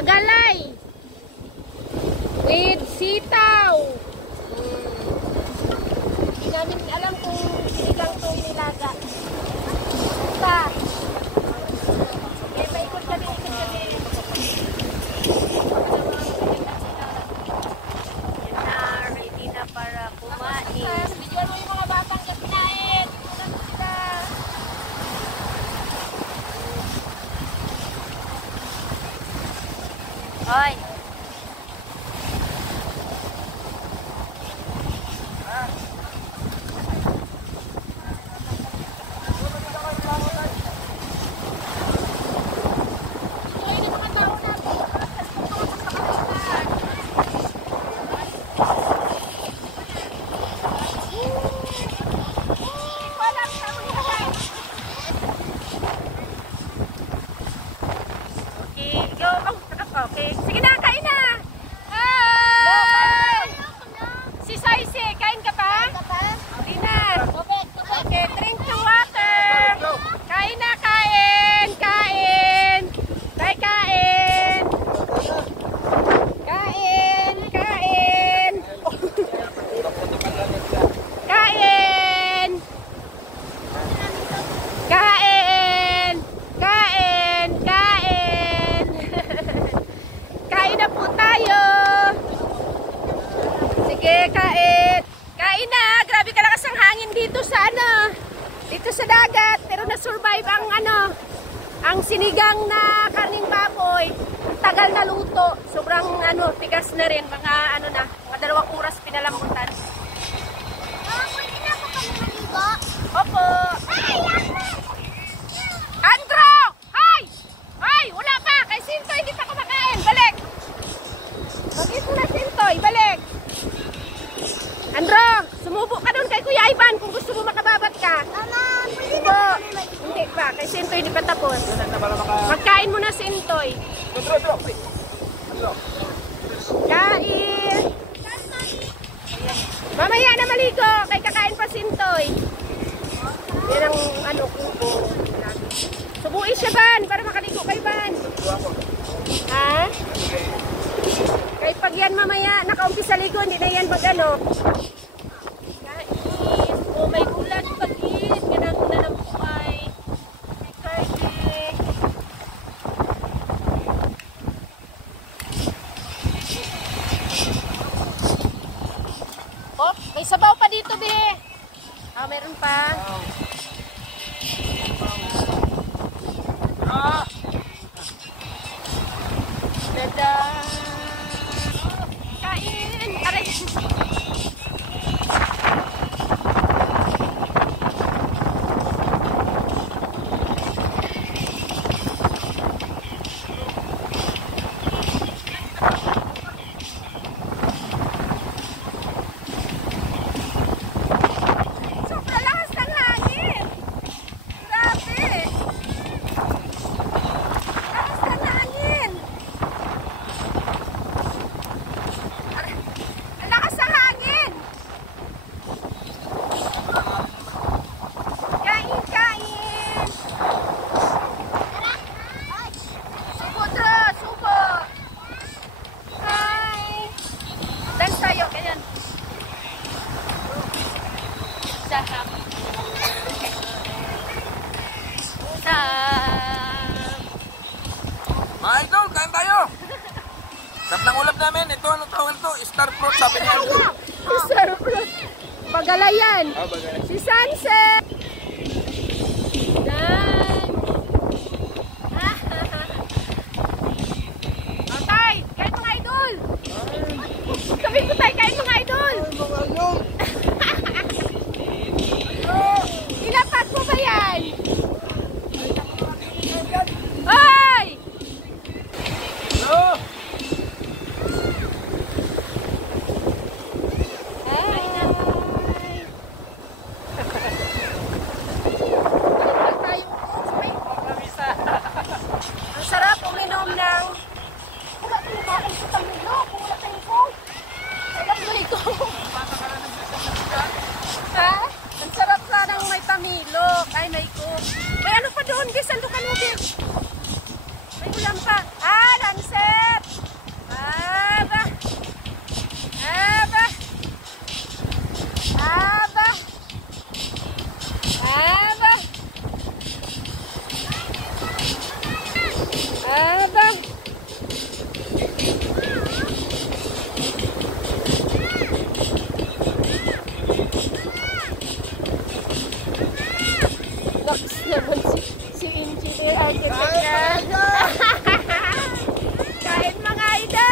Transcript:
Pagalay with sitaw. Hindi namin alam kung sinigang to inilaga. Basta. Okay, paikot kami, ikot kami. Yan na, ready na para kumain. Bigyan mo yung mga batang kapinain. Kulang sila. Hoy. Okay. Sige na, kain na! Hi! Si Soyce, kain ka pa? Hindi na. Okay, drink to water. Kain na, kain! Kain! Bye, kain! Kain! Kain! Kain! Kain! Kain! Kain! Kain na po tayo. Sige, kain. Kain na. Grabe kalakas ang hangin dito sa dito sa dagat. Pero na-survive ang sinigang na karning baboy. Tagal na luto. Sobrang tigas na rin. Mga mga 2 oras pinalambutan. Pwede na po kami maligo? Opo. Ay, Andro! Hi! Hi! Wala pa! Kay Sintoy, hindi pa kumakain. Balik! Bakit mo na, Sintoy? Balik! Andro! Sumubo ka doon kay Kuya Ivan kung gusto mo makababat ka. Mama, pwede na Opo. po kami maligo? Hindi pa. Kay Sintoy, hindi pa tapos. Magkain mo na, Sintoy. Kain! Mamaya na maligo. Kay kakain pa, Sintoy. Yan ang kubo. Subuin siya, Ban, para makaligo kay Ban. Ha? Kahit pag yan mamaya, nakaumpisa ligo, hindi na yan Kain. Oh, may ulan pag-in. Ganang na ng buhay. May garlic. Oh, may sabaw pa dito, be. Ah, meron pa. Dada. Kain. Aray. Sobrang lakas ng hangin. Grabe. Lakas ng hangin. Ang lakas ng hangin. Kain, kain. Subo, Dro. Subo. Hi. Dance tayo. Ganyan. Saham. Mga idol, kain tayo! Sarap ng ulam namin. Ito, ano tawag ito? Star fruit, sabi niya. Star fruit. Bagalayan. Bagay. Si Sunset. Yan. Oh, tay, kain mga idol. Sabi ko tay, kain mga idol. Ilapat mo ba yan? Hoy! Hello! Hi! Idol!